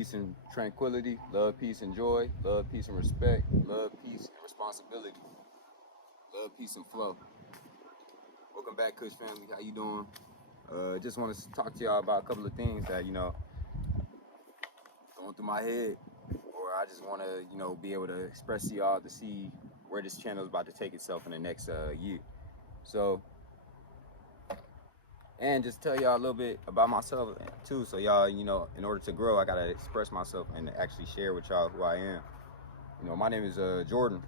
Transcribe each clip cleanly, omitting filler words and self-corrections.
peace, and tranquility. Love, peace, and joy. Love, peace, and respect. Love, peace, and responsibility. Love, peace, and flow. Welcome back, Kush family. How you doing? Just want to talk to y'all about a couple of things that going through my head, or I just want to be able to express to y'all to see where this channel is about to take itself in the next year. So, and just tell y'all a little bit about myself too. So y'all, in order to grow, I gotta express myself and actually share with y'all who I am. My name is Jordan.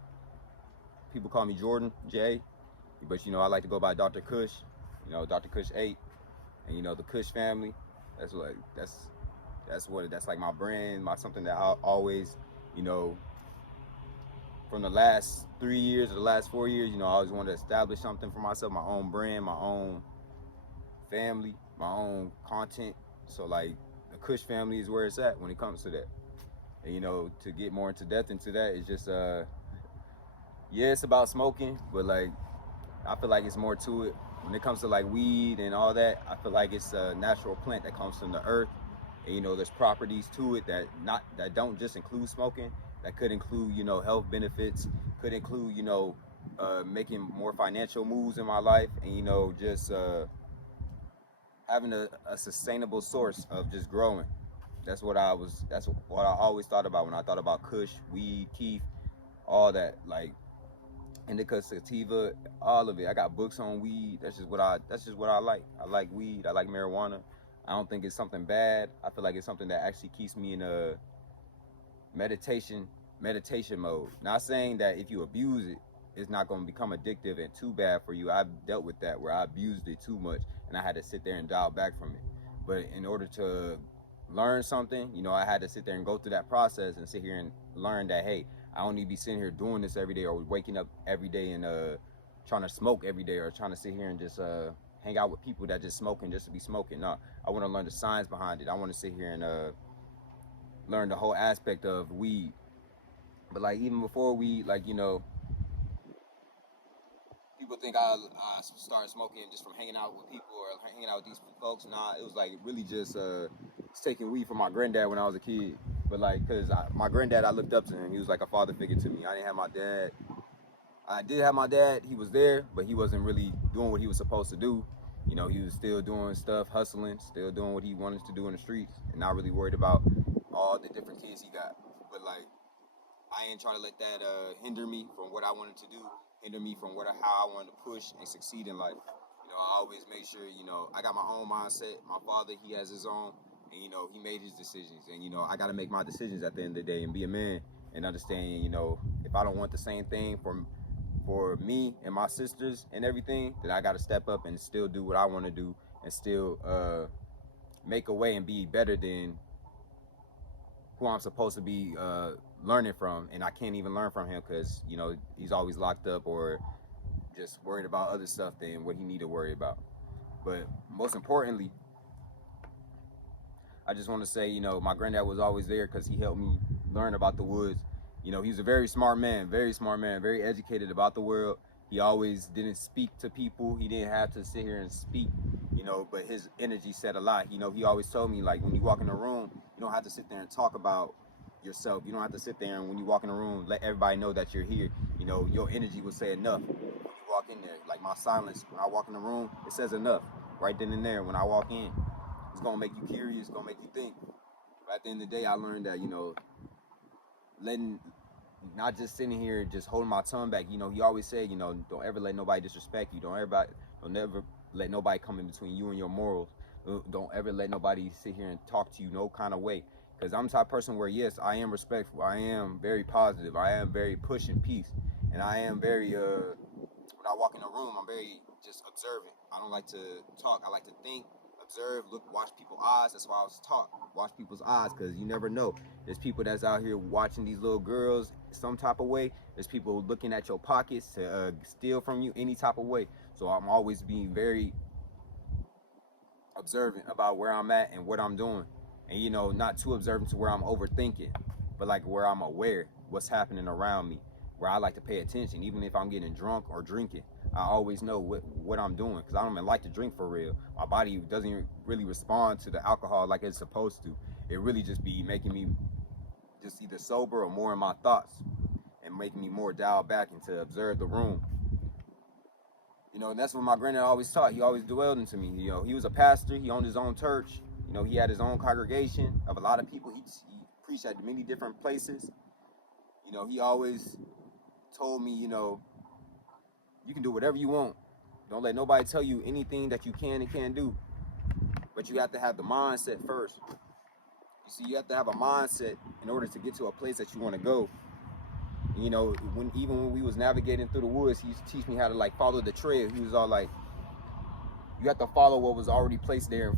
People call me Jordan J, but I like to go by Dr. Kush. Dr. Kush8, and the Kush family. That's like my brand, something that I always, from the last 3 years or the last 4 years, I always wanted to establish something for myself, my own brand, my own family, my own content. So like the Kush family is where it's at when it comes to that. And to get more into depth into that, it's just it's about smoking, but like I feel like it's more to it. When it comes to like weed and all that, I feel like it's a natural plant that comes from the earth. And there's properties to it that don't just include smoking, that could include health benefits, could include making more financial moves in my life, and just having a sustainable source of just growing. That's what I always thought about when I thought about Kush, weed, keef, all that, like indica, sativa, all of it. I got books on weed. That's just what I like. I like weed. I like marijuana. I don't think it's something bad. I feel like it's something that actually keeps me in a meditation mode. Not saying that if you abuse it, it's not going to become addictive and too bad for you. I've dealt with that where I abused it too much and I had to sit there and dial back from it. But in order to learn something, I had to sit there and go through that process and sit here and learn that, hey, I don't need to be sitting here doing this every day or waking up every day and trying to smoke every day or trying to sit here and just hang out with people that just smoking just to be smoking. No, I want to learn the science behind it. I want to sit here and learn the whole aspect of weed. But like even before weed, like people think I started smoking just from hanging out with people or hanging out with these folks. Nah, it was like really just taking weed from my granddad when I was a kid. But like, cause my granddad, I looked up to him. He was like a father figure to me. I didn't have my dad. I did have my dad. He was there, but he wasn't really doing what he was supposed to do. He was still doing stuff, hustling, still doing what he wanted to do in the streets, and not really worried about all the different kids he got. But like, I ain't trying to let that hinder me from what I wanted to do, hinder me from how I wanted to push and succeed in life. I always make sure, I got my own mindset. My father, he has his own, and he made his decisions, and I got to make my decisions at the end of the day and be a man and understand, if I don't want the same thing for me and my sisters and everything, then I got to step up and still do what I want to do and still make a way and be better than who I'm supposed to be learning from. And I can't even learn from him because he's always locked up or just worried about other stuff than what he need to worry about. But most importantly, I just want to say, my granddad was always there because he helped me learn about the woods. He was a very smart man, very educated about the world. He always didn't speak to people. He didn't have to sit here and speak, but his energy said a lot. He always told me, like, when you walk in a room, you don't have to sit there and talk about yourself. You don't have to sit there and when you walk in a room, let everybody know that you're here. Your energy will say enough when you walk in there. Like my silence, when I walk in the room, it says enough right then and there when I walk in. It's gonna make you curious, it's gonna make you think. But at the end of the day, I learned that, not just sitting here just holding my tongue back. He always said, don't ever let nobody disrespect you. Don't ever let nobody come in between you and your morals. Don't ever let nobody sit here and talk to you no kind of way. Because I'm the type of person where, yes, I am respectful. I am very positive. I am very pushing peace. And I am very, when I walk in a room, I'm very just observant. I don't like to talk. I like to think, observe, look, watch people's eyes. That's why I was taught. Watch people's eyes, because you never know. There's people that's out here watching these little girls some type of way. There's people looking at your pockets to steal from you any type of way. So I'm always being very observant about where I'm at and what I'm doing. And not too observant to where I'm overthinking, but like where I'm aware what's happening around me, where I like to pay attention. Even if I'm getting drunk or drinking, I always know what I'm doing, because I don't even like to drink for real. My body doesn't really respond to the alcohol like it's supposed to. it really just be making me just either sober or more in my thoughts and making me more dialed back and to observe the room. You know, and that's what my granddad always taught. He always dwelled into me. You know, he was a pastor. He owned his own church. You know, he had his own congregation of a lot of people. He preached at many different places. You know, he always told me, you know, you can do whatever you want. Don't let nobody tell you anything that you can and can't do. But you have to have the mindset first. You see, you have to have a mindset in order to get to a place that you want to go. You know, even when we was navigating through the woods, he used to teach me how to like follow the trail. He was all like, you have to follow what was already placed there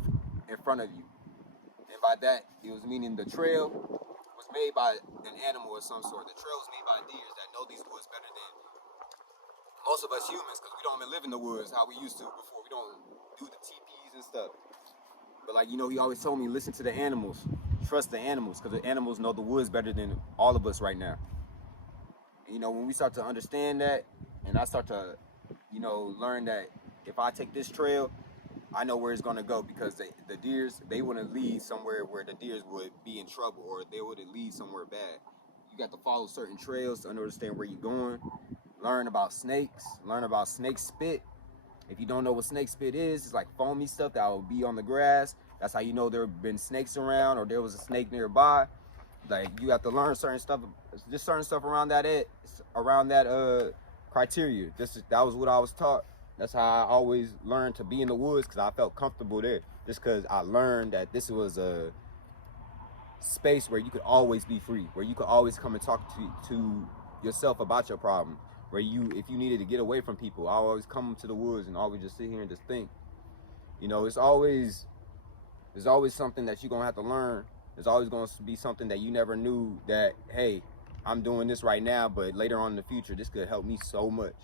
in front of you. And by that, it was meaning the trail was made by an animal of some sort. The trail was made by deers that know these woods better than most of us humans, because we don't even live in the woods how we used to before. We don't do the TPs and stuff. But like, you know, he always told me, listen to the animals, trust the animals, because the animals know the woods better than all of us right now. And, you know, when we start to understand that, and I start to, you know, learn that if I take this trail, I know where it's gonna go, because the deers, they wouldn't lead somewhere where the deers would be in trouble, or they wouldn't lead somewhere bad. You got to follow certain trails to understand where you're going. Learn about snakes, learn about snake spit. If you don't know what snake spit is, it's like foamy stuff that will be on the grass. That's how you know there have been snakes around or there was a snake nearby. Like, you have to learn certain stuff, just certain stuff around that criteria. That was what I was taught. That's how I always learned to be in the woods, because I felt comfortable there. Just because I learned that this was a space where you could always be free, where you could always come and talk to yourself about your problem. Where if you needed to get away from people, I always come to the woods and always just sit here and just think. You know, there's always something that you're gonna have to learn. There's always gonna be something that you never knew that, hey, I'm doing this right now, but later on in the future, this could help me so much.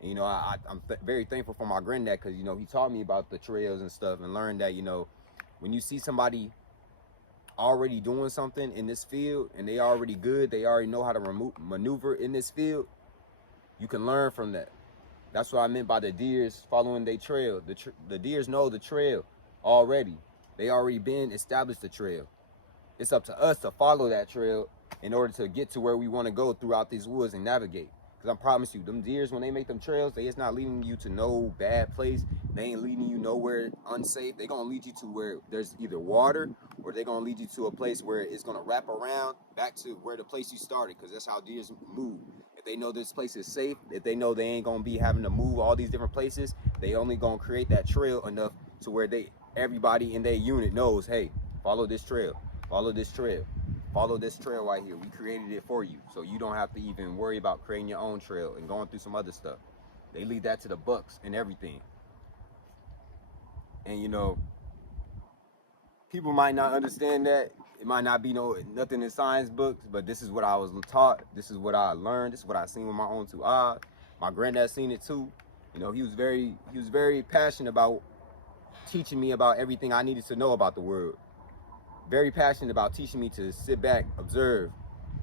And, you know, I'm very thankful for my granddad, because, you know, he taught me about the trails and stuff, and learned that, you know, when you see somebody already doing something in this field and they already good, they already know how to maneuver in this field, you can learn from that. That's what I meant by the deers following their trail. The deers know the trail already. They already been established the trail. It's up to us to follow that trail in order to get to where we want to go throughout these woods and navigate. Because I promise you, them deers, when they make them trails, they is not leading you to no bad place. They ain't leading you nowhere unsafe. They're going to lead you to where there's either water, or they're going to lead you to a place where it's going to wrap around back to where the place you started, because that's how deers move. If they know this place is safe, if they know they ain't going to be having to move all these different places, they only going to create that trail enough to where everybody in their unit knows, hey, follow this trail, follow this trail. Follow this trail right here. We created it for you, so you don't have to even worry about creating your own trail and going through some other stuff. They leave that to the bucks and everything. And, you know, people might not understand that. It might not be nothing in science books, but this is what I was taught. This is what I learned. This is what I seen with my own two eyes. My granddad seen it too. You know, he was very passionate about teaching me about everything I needed to know about the world. Very passionate about teaching me to sit back, observe,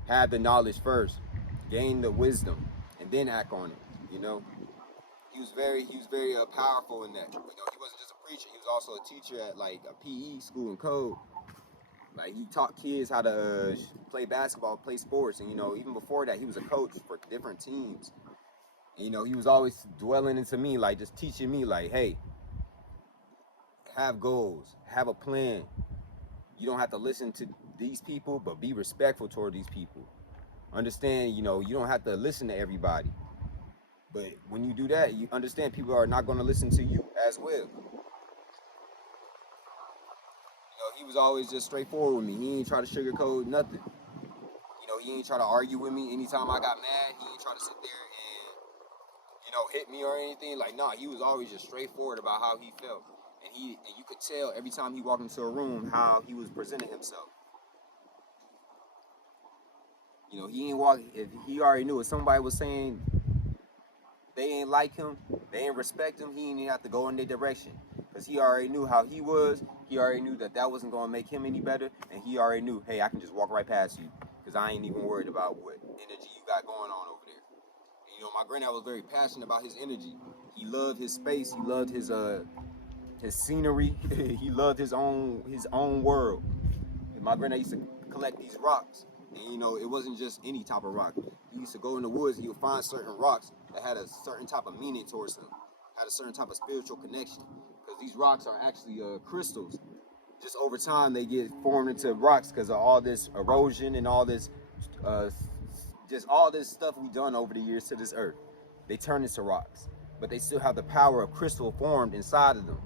have the knowledge first, gain the wisdom, and then act on it. You know, he was very powerful in that. You know, he wasn't just a preacher; he was also a teacher at like a PE school and code. Like, he taught kids how to play basketball, play sports, and, you know, even before that, he was a coach for different teams. And, you know, he was always dwelling into me, like just teaching me, like, hey, have goals, have a plan. You don't have to listen to these people, but be respectful toward these people. Understand, you know, you don't have to listen to everybody. But when you do that, you understand people are not going to listen to you as well. You know, he was always just straightforward with me. He ain't try to sugarcoat nothing. You know, he ain't try to argue with me. Anytime I got mad, he ain't try to sit there and, you know, hit me or anything. Like, nah, he was always just straightforward about how he felt. And you could tell every time he walked into a room how he was presenting himself. You know, he ain't walk. If he already knew if somebody was saying they ain't like him, they ain't respect him, he ain't even have to go in their direction, because he already knew how he was. He already knew that wasn't gonna make him any better, and he already knew, hey, I can just walk right past you, because I ain't even worried about what energy you got going on over there. And, you know, my granddad was very passionate about his energy. He loved his space. He loved his scenery. He loved his own world. my granddad used to collect these rocks. And, you know, it wasn't just any type of rock. He used to go in the woods, he would find certain rocks that had a certain type of meaning towards him, had a certain type of spiritual connection. Because these rocks are actually crystals. Just over time, they get formed into rocks because of all this erosion and all this, just all this stuff we've done over the years to this earth. They turn into rocks, but they still have the power of crystal formed inside of them.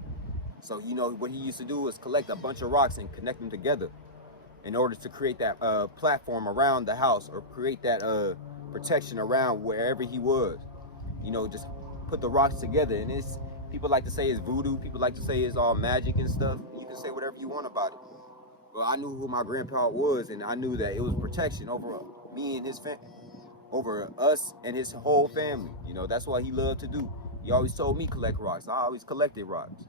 So, you know, what he used to do was collect a bunch of rocks and connect them together in order to create that platform around the house, or create that protection around wherever he was. You know, just put the rocks together. And it's, people like to say it's voodoo, people like to say it's all magic and stuff. You can say whatever you want about it. But I knew who my grandpa was, and I knew that it was protection over me and his family, over us and his whole family. You know, that's what he loved to do. He always told me collect rocks. I always collected rocks.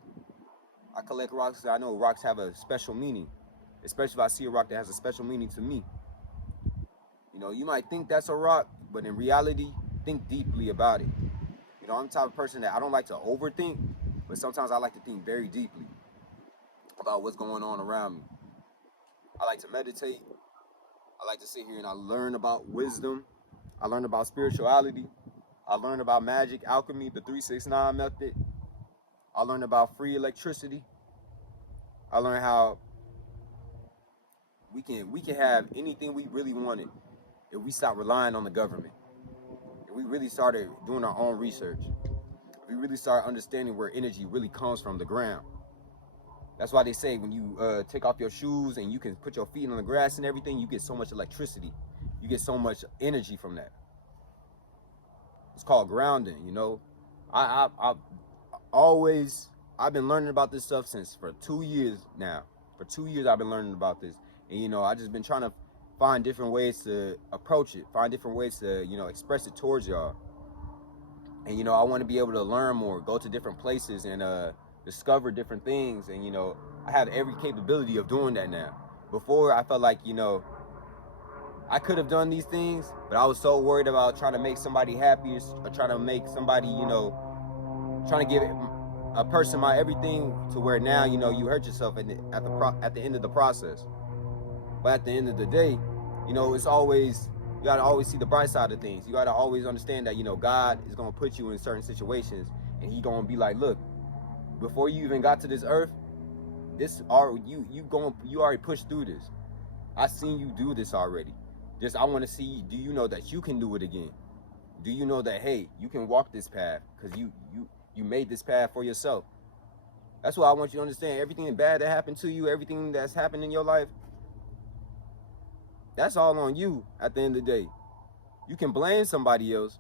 I collect rocks because I know rocks have a special meaning, especially if I see a rock that has a special meaning to me. You know, you might think that's a rock, but in reality, think deeply about it. You know, I'm the type of person that I don't like to overthink, but sometimes I like to think very deeply about what's going on around me. I like to meditate. I like to sit here and I learn about wisdom. I learn about spirituality. I learn about magic, alchemy, the 369 method. I learned about free electricity. I learned how we can have anything we really wanted if we stop relying on the government. If we really started doing our own research. If we really start understanding where energy really comes from, the ground. That's why they say when you take off your shoes and you can put your feet on the grass and everything, you get so much electricity. You get so much energy from that. It's called grounding, you know. I've been learning about this stuff for 2 years now. For 2 years I've been learning about this. And, you know, I just been trying to find different ways to approach it, find different ways to, you know, express it towards y'all. And, you know, I want to be able to learn more, go to different places and discover different things. And, you know, I have every capability of doing that now. Before, I felt like, you know, I could have done these things, but I was so worried about trying to make somebody happy, or trying to make somebody, you know, trying to give a person my everything, to where now, you know, you hurt yourself at the end of the process. But at the end of the day, you know, it's always, you gotta always see the bright side of things. You gotta always understand that, you know, God is gonna put you in certain situations, and He gonna be like, look, before you even got to this earth, you already pushed through this. I seen you do this already. Just, I want to see, do you know that you can do it again? Do you know that, hey, you can walk this path because you made this path for yourself? That's why I want you to understand, everything bad that happened to you, everything that's happened in your life, that's all on you at the end of the day. You can blame somebody else,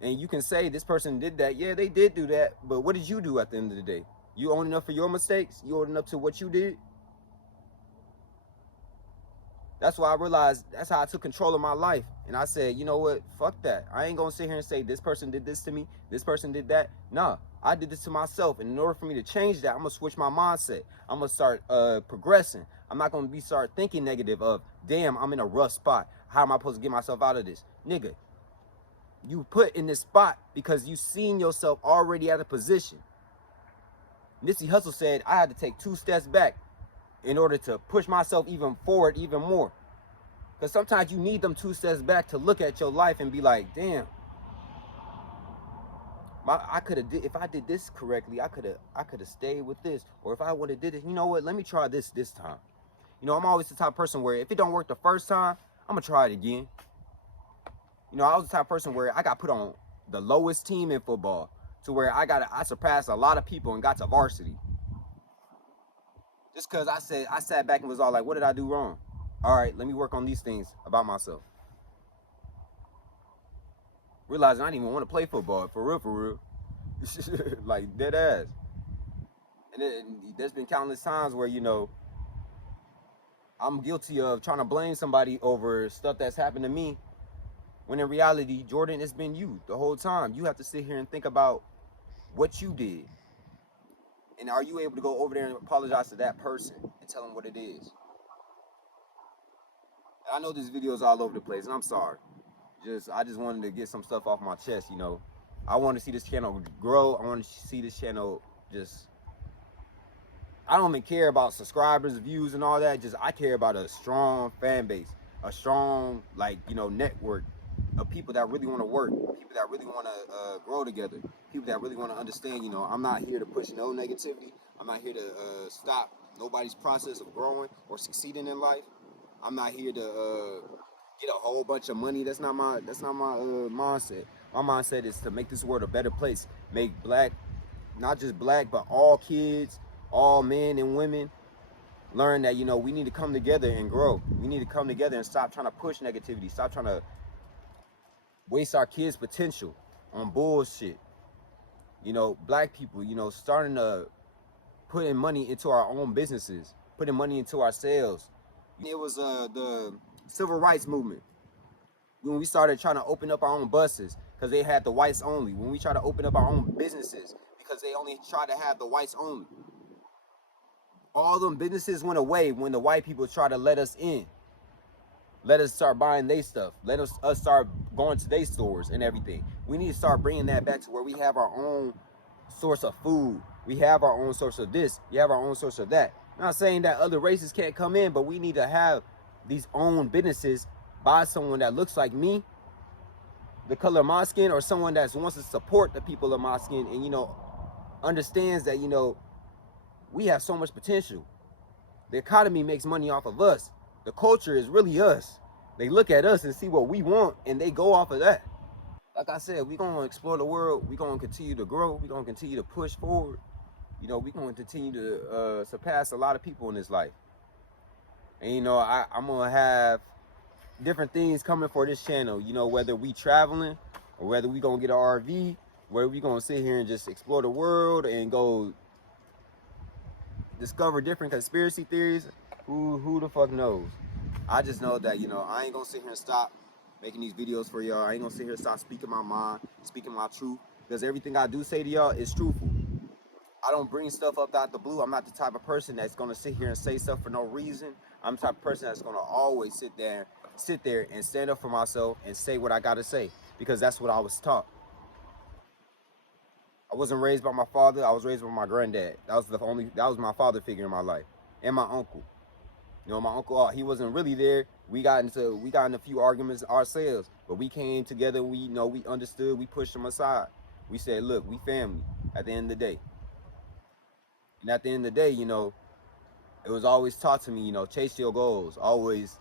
and you can say this person did that. Yeah, they did do that, but what did you do at the end of the day? You owning up for your mistakes? You owning up to what you did? That's why I realized that's how I took control of my life. And I said, you know what? Fuck that. I ain't gonna sit here and say this person did this to me, this person did that. Nah, I did this to myself. And in order for me to change that, I'm gonna switch my mindset. I'm gonna start progressing. I'm not gonna start thinking negative of, damn, I'm in a rough spot. How am I supposed to get myself out of this? Nigga, you put in this spot because you seen yourself already at a position. Nipsey Hussle said I had to take 2 steps back in order to push myself even forward even more. Because sometimes you need them 2 steps back to look at your life and be like, damn, I could have if I did this correctly, I could have stayed with this. Or if I would have did it, you know what, let me try this time. You know, I'm always the type of person where if it don't work the first time, I'm gonna try it again. You know, I was the type of person where I got put on the lowest team in football, to where I surpassed a lot of people and got to varsity. Just because I sat back and was all like, what did I do wrong? All right, let me work on these things about myself. Realizing I didn't even want to play football, for real. Like, dead ass. And there's been countless times where, you know, I'm guilty of trying to blame somebody over stuff that's happened to me, when in reality, Jordan, it's been you the whole time. You have to sit here and think about what you did. And are you able to go over there and apologize to that person and tell them what it is? And I know this video is all over the place, and I'm sorry. I just wanted to get some stuff off my chest, you know. I want to see this channel grow. I want to see this channel just, I don't even care about subscribers, views, and all that. Just I care about a strong fan base, a strong network of people that really want to work, people that really want to grow together, people that really want to understand. I'm not here to push no negativity. I'm not here to stop nobody's process of growing or succeeding in life. I'm not here to get a whole bunch of money. That's not my mindset. My mindset is to make this world a better place. Make black, not just black, but all kids, all men and women learn that we need to come together and grow. We need to come together and stop trying to push negativity. Stop trying to waste our kids' potential on bullshit. Black people, starting to putting money into our own businesses, putting money into ourselves. It was the civil rights movement when we started trying to open up our own buses because they had the whites only. When we tried to open up our own businesses because they only tried to have the whites only. All them businesses went away when the white people tried to let us in. Let us start buying their stuff. Let us start going to their stores and everything. We need to start bringing that back to where we have our own source of food. We have our own source of this. We have our own source of that. I'm not saying that other races can't come in, but we need to have these own businesses by someone that looks like me, the color of my skin, or someone that wants to support the people of my skin and, understands that, we have so much potential. The economy makes money off of us. The culture is really us. They look at us and see what we want, and they go off of that. Like I said, we're going to explore the world. We're going to continue to grow. We're going to continue to push forward. We're going to continue to surpass a lot of people in this life. And, I'm going to have different things coming for this channel. Whether we traveling or whether we going to get an RV, whether we going to sit here and just explore the world and go discover different conspiracy theories, who the fuck knows? I just know that, I ain't gonna sit here and stop making these videos for y'all. I ain't gonna sit here and stop speaking my mind, speaking my truth, because everything I do say to y'all is truthful. I don't bring stuff up out the blue. I'm not the type of person that's gonna sit here and say stuff for no reason. I'm the type of person that's gonna always sit there and stand up for myself and say what I gotta say, because that's what I was taught. I wasn't raised by my father. I was raised by my granddad. That was my father figure in my life, and my uncle. My uncle, he wasn't really there. We got in a few arguments ourselves, but we came together. We understood. We pushed them aside. We said, look, we family at the end of the day. And at the end of the day, it was always taught to me, chase your goals. Always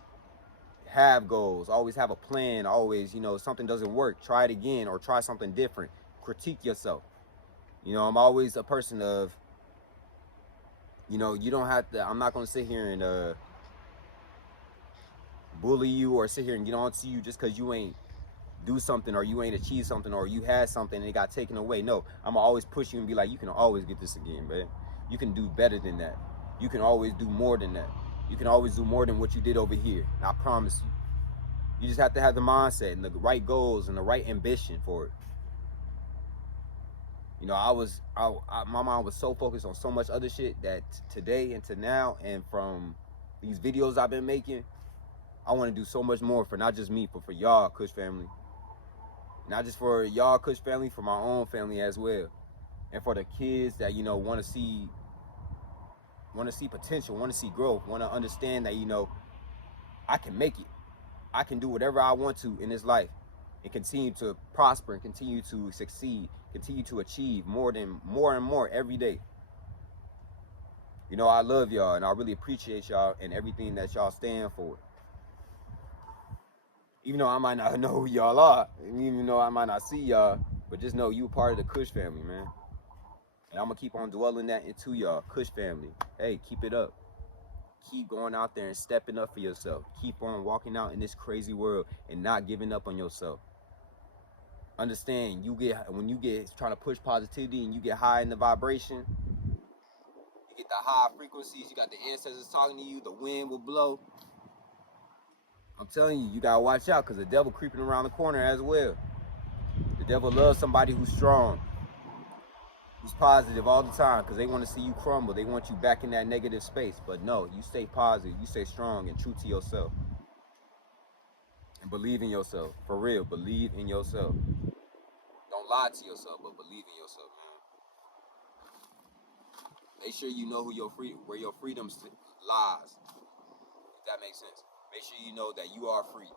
have goals. Always have a plan. Always, something doesn't work, try it again or try something different. Critique yourself. I'm always a person of, you don't have to, I'm not going to sit here and bully you or sit here and get on to you just because you ain't do something or you ain't achieve something or you had something and it got taken away. No, I'm going to always push you and be like, you can always get this again, man. You can do better than that. You can always do more than that. You can always do more than what you did over here. And I promise you. You just have to have the mindset and the right goals and the right ambition for it. My mind was so focused on so much other shit that today and to now and from these videos I've been making, I want to do so much more for not just me, but for y'all, Kush family. Not just for y'all, Kush family, for my own family as well. And for the kids that, want to see potential, want to see growth, want to understand that, I can make it. I can do whatever I want to in this life and continue to prosper and continue to succeed, continue to achieve more and more every day. I love y'all and I really appreciate y'all and everything that y'all stand for. Even though I might not know who y'all are, and even though I might not see y'all, but just know you part of the Kush family, man. And I'm going to keep on dwelling that into y'all, Kush family. Hey, keep it up. Keep going out there and stepping up for yourself. Keep on walking out in this crazy world and not giving up on yourself. Understand, when you get trying to push positivity and you get high in the vibration, you get the high frequencies, you got the ancestors talking to you, the wind will blow. I'm telling you, you gotta watch out because the devil creeping around the corner as well. The devil loves somebody who's strong, who's positive all the time because they want to see you crumble. They want you back in that negative space. But no, you stay positive, you stay strong and true to yourself. And believe in yourself. For real, believe in yourself. Don't lie to yourself, but believe in yourself, man. Make sure you know where your freedom lies. If that makes sense. Make sure you know that you are free.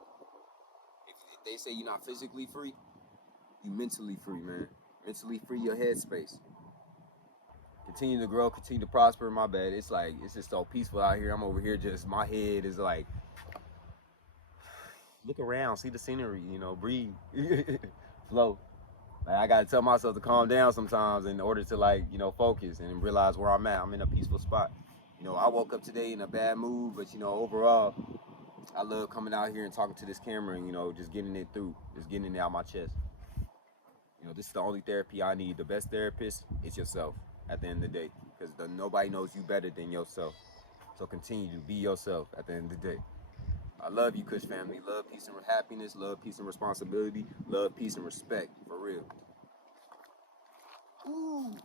If they say you're not physically free, you mentally free, man. Mentally free your headspace. Continue to grow, continue to prosper. My bad. It's like it's just so peaceful out here. I'm over here just my head is like look around, see the scenery, you know, breathe, flow. Like I gotta tell myself to calm down sometimes in order to like, you know, focus and realize where I'm at. I'm in a peaceful spot. You know, I woke up today in a bad mood, but you know, overall, I love coming out here and talking to this camera and, you know, just getting it through, just getting it out my chest. You know, this is the only therapy I need. The best therapist is yourself at the end of the day, because nobody knows you better than yourself. So continue to be yourself at the end of the day. I love you, Kush family. Love, peace, and happiness. Love, peace, and responsibility. Love, peace, and respect. For real. Ooh.